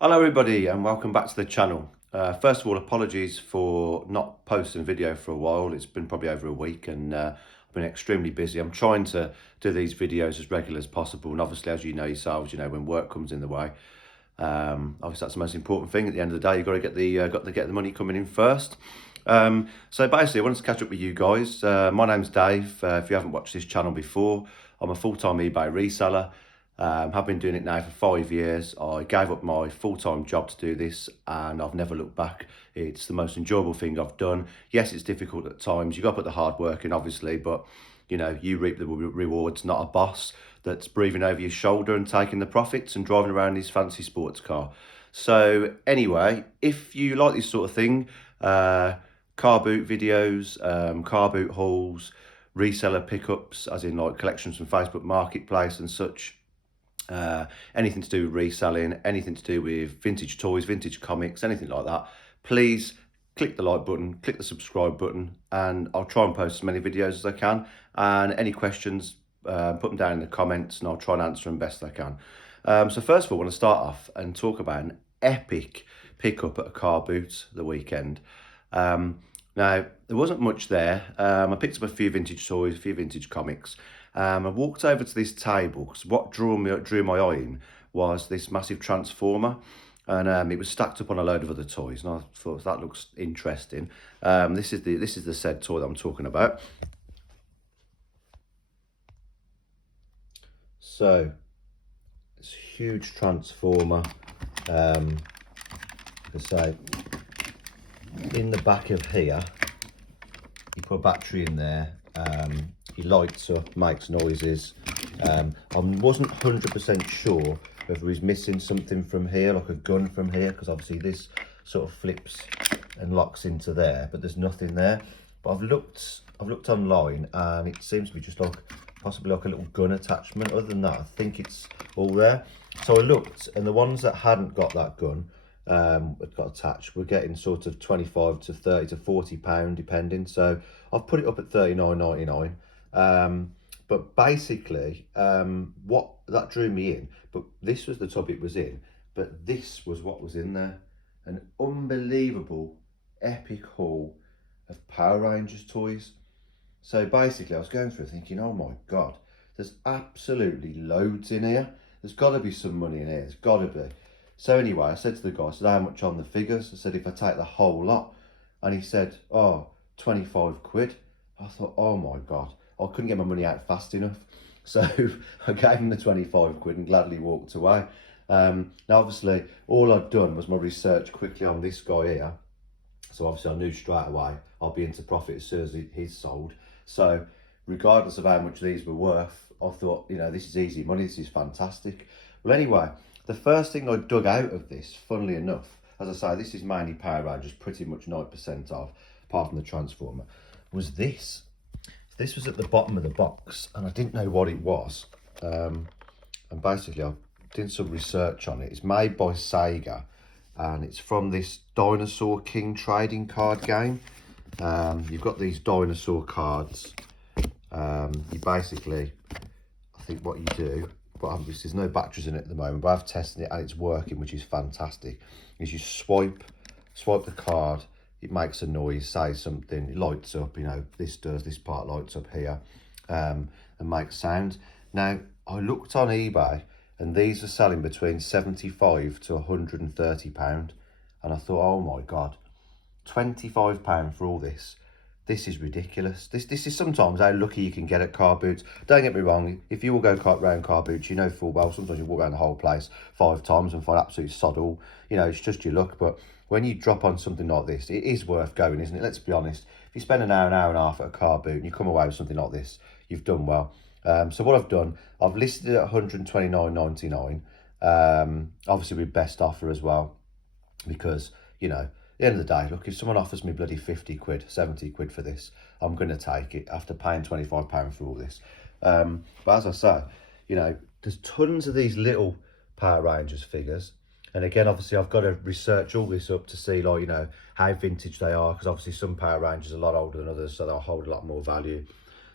Hello everybody and welcome back to the channel. First of all, apologies for not posting a video for a while. It's been probably over a week and I've been extremely busy. I'm trying to do these videos as regular as possible, and obviously, as you know yourselves, when work comes in the way, obviously that's the most important thing. At the end of the day, you've got to get the money coming in first. So basically, I wanted to catch up with you guys. My name's Dave. If you haven't watched this channel before, I'm a full-time eBay reseller. Have been doing it now for 5 years. I gave up my full-time job to do this and I've never looked back. It's the most enjoyable thing I've done. Yes, it's difficult at times. You've got to put the hard work in, obviously, but you reap the rewards, not a boss that's breathing over your shoulder and taking the profits and driving around his fancy sports car. So anyway, if you like this sort of thing, car boot videos, car boot hauls, reseller pickups, as in like collections from Facebook Marketplace and such, anything to do with reselling, anything to do with vintage toys, vintage comics, anything like that, please click the like button, click the subscribe button, and I'll try and post as many videos as I can. And any questions, put them down in the comments and I'll try and answer them best I can. So first of all, I want to start off and talk about an epic pickup at a car boot the weekend. Now, there wasn't much there. I picked up a few vintage toys, a few vintage comics. I walked over to this table because what drew my eye in was this massive transformer, and it was stacked up on a load of other toys. And I thought that looks interesting. This is the said toy that I'm talking about. So, this huge transformer. So, in the back of here, you put a battery in there. He lights up, makes noises. I wasn't 100% sure whether he's missing something from here, like a gun from here, because obviously this sort of flips and locks into there, but there's nothing there. But I've looked online and it seems to be just like possibly like a little gun attachment. Other than that, I think it's all there. So I looked, and the ones that hadn't got that gun it got attached, we're getting sort of 25 to 30 to 40 pound depending. So I've put it up at 39.99. But basically, what that drew me in, but this was the tub it was in, but this was what was in there. An unbelievable epic haul of Power Rangers toys. So basically I was going through thinking, oh my God, there's absolutely loads in here. There's got to be some money in here, there's got to be. So anyway, I said to the guy, I said, how much on the figures? I said, if I take the whole lot. And he said, oh, 25 quid. I thought, oh my God, I couldn't get my money out fast enough. So I gave him the 25 quid and gladly walked away. Now, obviously, all I'd done was my research quickly on this guy here. So obviously I knew straight away I'll be into profit as soon as he's sold. So regardless of how much these were worth, I thought, this is easy money, this is fantastic. Well, anyway, the first thing I dug out of this, funnily enough, as I say, this is mainly Power Rangers, pretty much 90% of, apart from the Transformer, was this. This was at the bottom of the box, and I didn't know what it was. And basically, I did some research on it. It's made by Sega, and it's from this Dinosaur King trading card game. You've got these dinosaur cards. You basically, I think what you do, but obviously there's no batteries in it at the moment, but I've tested it and it's working, which is fantastic, is you swipe the card, it makes a noise, says something, it lights up, this part lights up here, and makes sound. Now, I looked on eBay and these are selling between 75 to 130 pound, and I thought, oh my God, 25 pound for all this. This is ridiculous. This is sometimes how lucky you can get at car boots. Don't get me wrong, if you will go around car boots, you know full well, sometimes you walk around the whole place 5 times and find absolute sod all. It's just your luck. But when you drop on something like this, it is worth going, isn't it? Let's be honest. If you spend an hour and a half at a car boot and you come away with something like this, you've done well. So what I've done, I've listed it at 129.99. Obviously with best offer as well, because, at the end of the day, look, if someone offers me bloody 50 quid, 70 quid for this, I'm going to take it after paying £25 for all this. But as I say, there's tons of these little Power Rangers figures. And again, obviously, I've got to research all this up to see, how vintage they are, because obviously some Power Rangers are a lot older than others, so they'll hold a lot more value.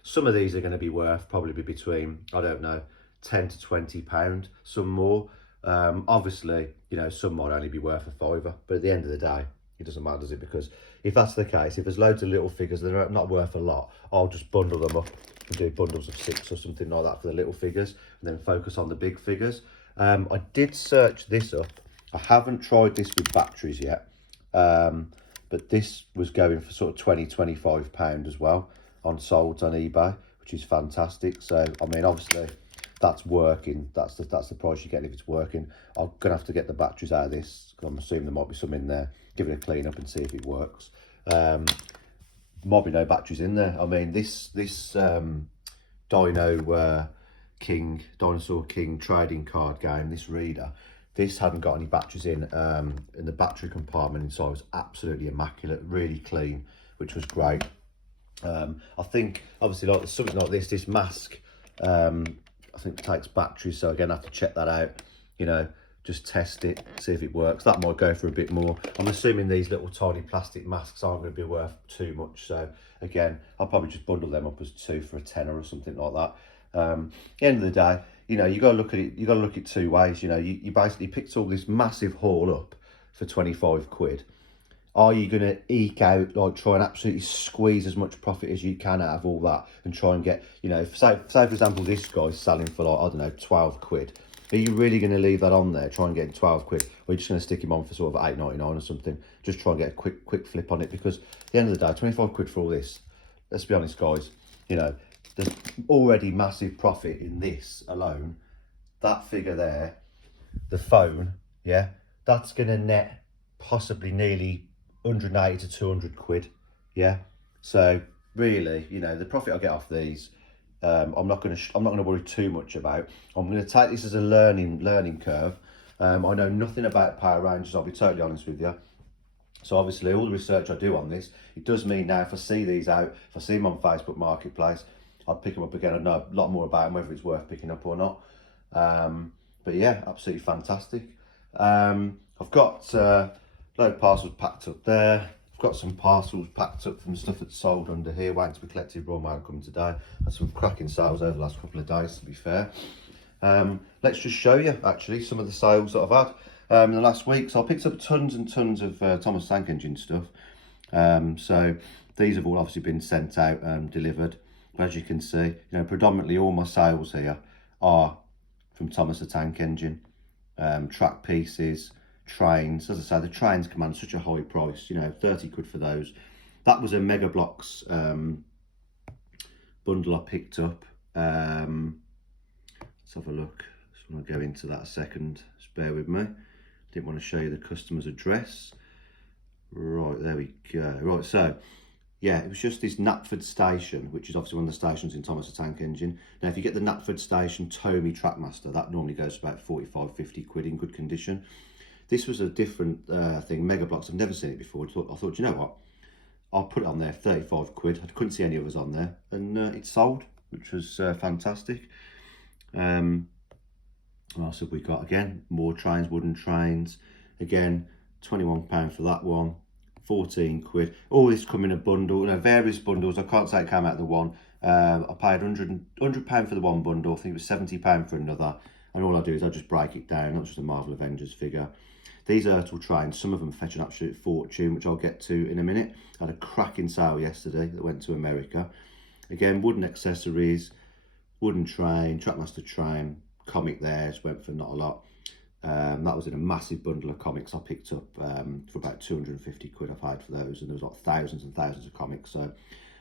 Some of these are going to be worth probably between, I don't know, 10 to 20 pound, some more. Obviously, you know, some might only be worth a fiver, but at the end of the day, it doesn't matter, does it? Because if that's the case, if there's loads of little figures that are not worth a lot, I'll just bundle them up and do bundles of 6 or something like that for the little figures, and then focus on the big figures. I did search this up. I haven't tried this with batteries yet, but this was going for sort of £20–25 as well on sold on eBay, which is fantastic. So I mean, obviously that's working. That's the price you're getting if it's working. I'm gonna have to get the batteries out of this because I'm assuming there might be some in there. Give it a clean up and see if it works. Might be no batteries in there. I mean, this Dinosaur King trading card game, this reader, this hadn't got any batteries in the battery compartment inside was absolutely immaculate, really clean, which was great. I think obviously like something like this mask, I think takes batteries, so again I have to check that out, you know, just test it, see if it works. That might go for a bit more. I'm assuming these little tiny plastic masks aren't going to be worth too much, so again I'll probably just bundle them up as 2 for a tenner or something like that. At the end of the day, you know, you got to look at it, you got to look at 2 ways. You know, you basically picked all this massive haul up for 25 quid. Are you going to eke out, like try and absolutely squeeze as much profit as you can out of all that and try and get, you know, say for example, this guy's selling for like, I don't know, 12 quid. Are you really going to leave that on there, try and get 12 quid? Or are you just going to stick him on for sort of £8.99 or something? Just try and get a quick flip on it, because at the end of the day, 25 quid for all this, let's be honest, guys, you know, there's already massive profit in this alone. That figure there, the phone, yeah, that's going to net possibly nearly 180 to 200 quid, yeah. So really, you know, the profit I get off these, I'm not going to worry too much about. I'm going to take this as a learning curve. I know nothing about Power Rangers, I'll be totally honest with you. So obviously all the research I do on this, it does mean now if I see these out, if I see them on Facebook Marketplace, I'd pick them up again. I know a lot more about them, whether it's worth picking up or not. But yeah, absolutely fantastic. I've got a load of parcels packed up there. I've got some parcels packed up from stuff that's sold under here, waiting to be collected. Raw mail coming today. Had some cracking sales over the last couple of days, to be fair. Let's just show you actually some of the sales that I've had in the last week. So I picked up tons and tons of Thomas Tank Engine stuff. So these have all obviously been sent out, delivered. As you can see, you know, predominantly all my sales here are from Thomas the Tank Engine. Track pieces, trains. As I say, the trains command such a high price, you know, 30 quid for those. That was a Mega Blocks bundle I picked up. Let's have a look. Just want to go into that a second. Just bear with me. Didn't want to show you the customer's address. Right, there we go. Right, so yeah, it was just this Knapford station, which is obviously one of the stations in Thomas the Tank Engine. Now, if you get the Knapford station Tomy Trackmaster, that normally goes for about 45–50 quid in good condition. This was a different thing, Mega Blocks. I've never seen it before. I thought, you know what? I'll put it on there, 35 quid. I couldn't see any others on there. And it sold, which was fantastic. What else have we got? Again, more trains, wooden trains. Again, £21 for that one. 14 quid. All this come in a bundle, you know, various bundles. I can't say it came out of the one. I paid £100 for the one bundle. I think it was £70 for another. And all I do is I just break it down. That's just a Marvel Avengers figure. These Ertl trains, some of them fetch an absolute fortune, which I'll get to in a minute. I had a cracking sale yesterday that went to America. Again, wooden accessories, wooden train, Trackmaster train, comic there, just went for not a lot. That was in a massive bundle of comics I picked up for about 250 quid I've had for those, and there was like thousands and thousands of comics. So I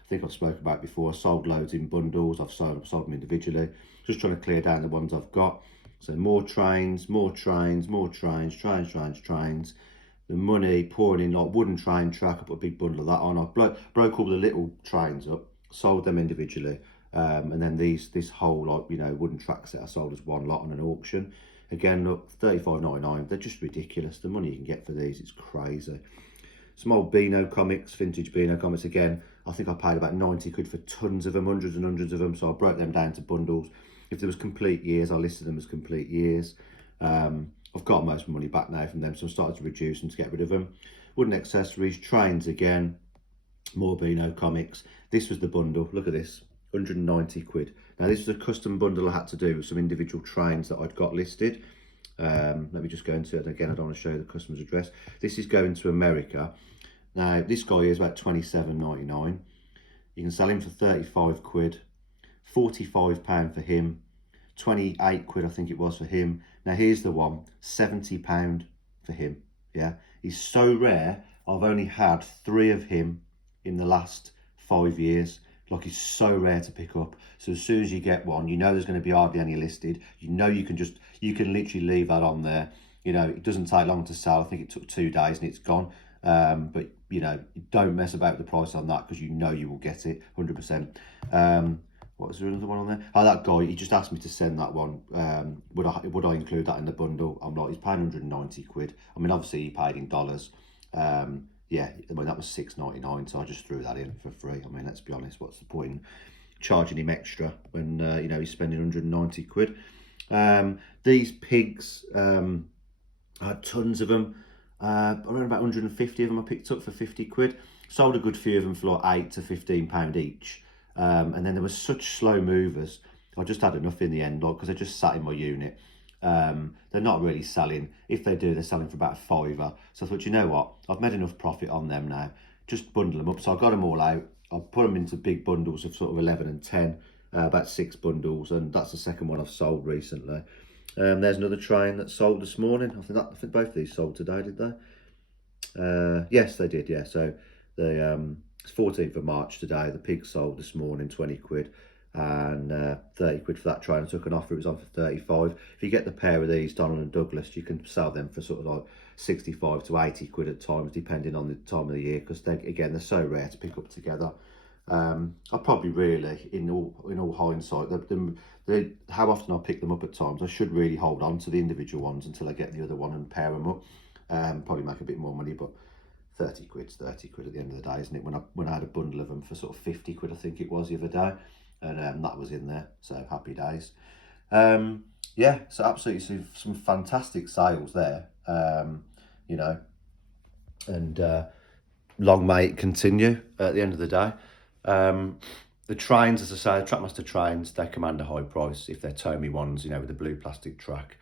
think I've spoken about it before. I sold loads in bundles, I've sold them individually, just trying to clear down the ones I've got. So more trains, more trains, more trains, trains. The money pouring in like wooden train track. I put a big bundle of that on. I broke all the little trains up, sold them individually, and then this whole, like, you know, wooden track set I sold as one lot on an auction. Again, look, $35.99. They're just ridiculous. The money you can get for these, it's crazy. Some old Beano comics, vintage Beano comics. Again, I think I paid about 90 quid for tons of them, hundreds and hundreds of them. So I broke them down to bundles. If there was complete years, I listed them as complete years. I've got most of my money back now from them, so I'm starting to reduce them to get rid of them. Wooden accessories, trains again, more Beano comics. This was the bundle. Look at this, 190 quid. Now, this was a custom bundle I had to do with some individual trains that I'd got listed. Let me just go into it again. I don't want to show you the customer's address. This is going to America. Now, this guy is about £27.99. You can sell him for 35 quid, £45 for him, 28 quid I think it was for him. Now here's the one, £70 for him. Yeah, he's so rare. I've only had 3 of him in the last 5 years. Like, he's so rare to pick up. So as soon as you get one, you know there's going to be hardly any listed. You know you can literally leave that on there. You know, it doesn't take long to sell. I think it took 2 days and it's gone. But you know, don't mess about with the price on that, because you know you will get it 100%. What was there another one on there? Oh, that guy, he just asked me to send that one. Would I include that in the bundle? I'm like, he's paying 190 quid. I mean, obviously he paid in dollars. Yeah, I mean, that was $6.99, so I just threw that in for free. I mean, let's be honest, what's the point in charging him extra when you know, he's spending 190 quid? These pigs, I had tons of them. Around about 150 of them I picked up for 50 quid. Sold a good few of them for like £8 to £15 each. And then there were such slow movers. I just had enough in the end, like, because they just sat in my unit. They're not really selling. If they do, they're selling for about a £5. So I thought, you know what, I've made enough profit on them now, just bundle them up. So I got them all out. I put them into big bundles of sort of 11 and 10, about 6 bundles, and that's the second one I've sold recently. There's another train that sold this morning. I think both of these sold today, did they? Yes, they did. Yeah. So it's 14th of March today. The pig sold this morning, 20 quid. And 30 quid for that train. I took an offer, it was on for 35. If you get the pair of these, Donald and Douglas, you can sell them for sort of like 65 to 80 quid at times, depending on the time of the year, because they're so rare to pick up together. I probably really, in all hindsight, how often I pick them up at times, I should really hold on to the individual ones until I get the other one and pair them up. Probably make a bit more money, but 30 quid's 30 quid at the end of the day, isn't it? When I had a bundle of them for sort of 50 quid, I think it was the other day. And that was in there, so happy days. Yeah, so absolutely some fantastic sales there, you know, and long may it continue at the end of the day. The trains, as I say, the Trackmaster trains, they command a high price if they're Tomy ones, you know, with the blue plastic track.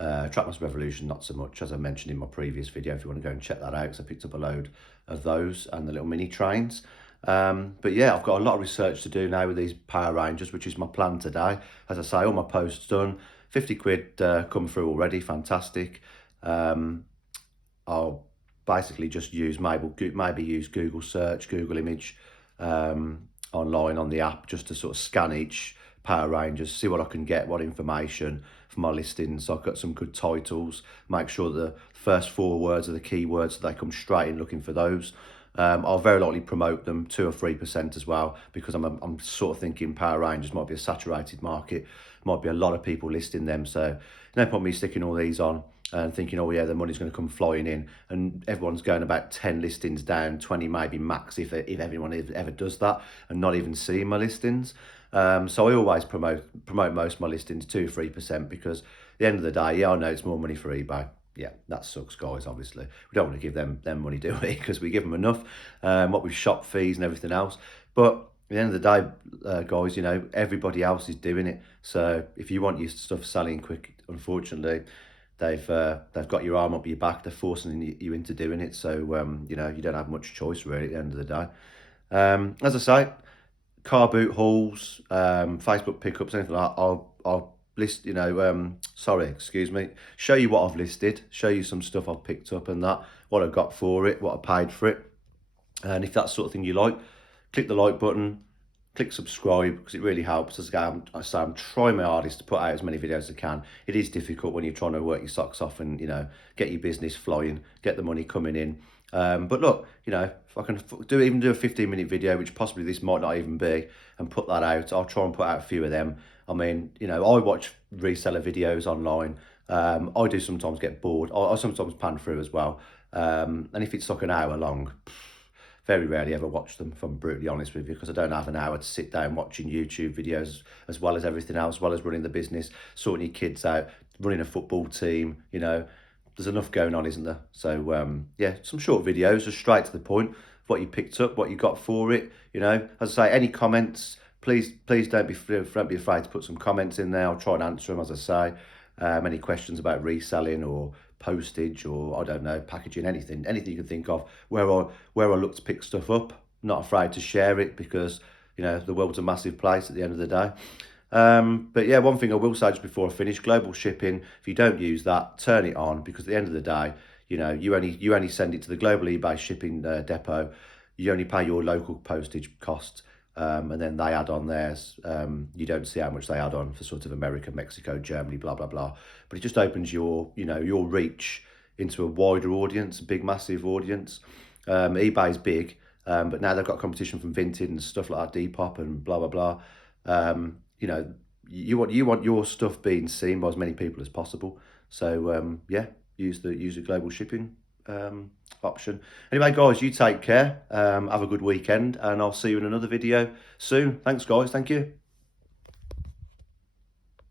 Trackmaster Revolution, not so much, as I mentioned in my previous video, if you want to go and check that out, because I picked up a load of those and the little mini trains. But yeah, I've got a lot of research to do now with these Power Rangers, which is my plan today. As I say, all my posts done, 50 quid come through already, fantastic. I'll basically just use maybe use Google search, Google image online on the app, just to sort of scan each Power Rangers, see what I can get, what information for my listings. So I've got some good titles, make sure the first 4 words are the keywords, so they come straight in looking for those. I'll very likely promote them 2 or 3% as well, because I'm sort of thinking Power Rangers might be a saturated market, might be a lot of people listing them, so no point me sticking all these on and thinking, oh yeah, the money's going to come flying in, and everyone's going about 10 listings down, 20 maybe max if everyone ever does that, and not even seeing my listings. So I always promote most of my listings 2 or 3%, because at the end of the day, yeah, I know it's more money for eBay. Yeah, that sucks, guys, obviously. We don't want to give them money, do we? Because we give them enough, what with shop fees and everything else. But at the end of the day, guys, you know, everybody else is doing it. So if you want your stuff selling quick, unfortunately, they've got your arm up your back. They're forcing you into doing it. So, you know, you don't have much choice, really, at the end of the day. As I say, car boot hauls, Facebook pickups, anything like that, I'll list, you know, show you what I've listed, show you some stuff I've picked up and that, what I got for it, what I paid for it. And if that's the sort of thing you like, click the like button, click subscribe, because it really helps. As I'm trying my hardest to put out as many videos as I can. It is difficult when you're trying to work your socks off and, you know, get your business flowing, get the money coming in. But look, you know, if I can do a 15-minute video, which possibly this might not even be, and put that out, I'll try and put out a few of them. I mean, you know, I watch reseller videos online. I do sometimes get bored. I sometimes pan through as well. And if it's like an hour long, very rarely ever watch them, if I'm brutally honest with you, because I don't have an hour to sit down watching YouTube videos as well as everything else, as well as running the business, sorting your kids out, running a football team, you know. There's enough going on, isn't there? So, yeah, some short videos, just straight to the point, what you picked up, what you got for it, you know. As I say, any comments, please don't be afraid to put some comments in there. I'll try and answer them, as I say. any questions about reselling or postage or I don't know, packaging, anything you can think of, where I look to pick stuff up. Not afraid to share it because, you know, the world's a massive place at the end of the day. But yeah, one thing I will say just before I finish, global shipping, if you don't use that, turn it on, because at the end of the day, you know, you only send it to the global eBay shipping depot. You only pay your local postage cost, and then they add on theirs. You don't see how much they add on for sort of America, Mexico, Germany, blah blah blah. But it just opens your, you know, your reach into a wider audience, a big massive audience. eBay's big, but now they've got competition from Vinted and stuff like that, Depop and blah blah blah. You know, you want your stuff being seen by as many people as possible. So yeah, use the global shipping option. Anyway, guys, you take care. Have a good weekend, and I'll see you in another video soon. Thanks, guys. Thank you.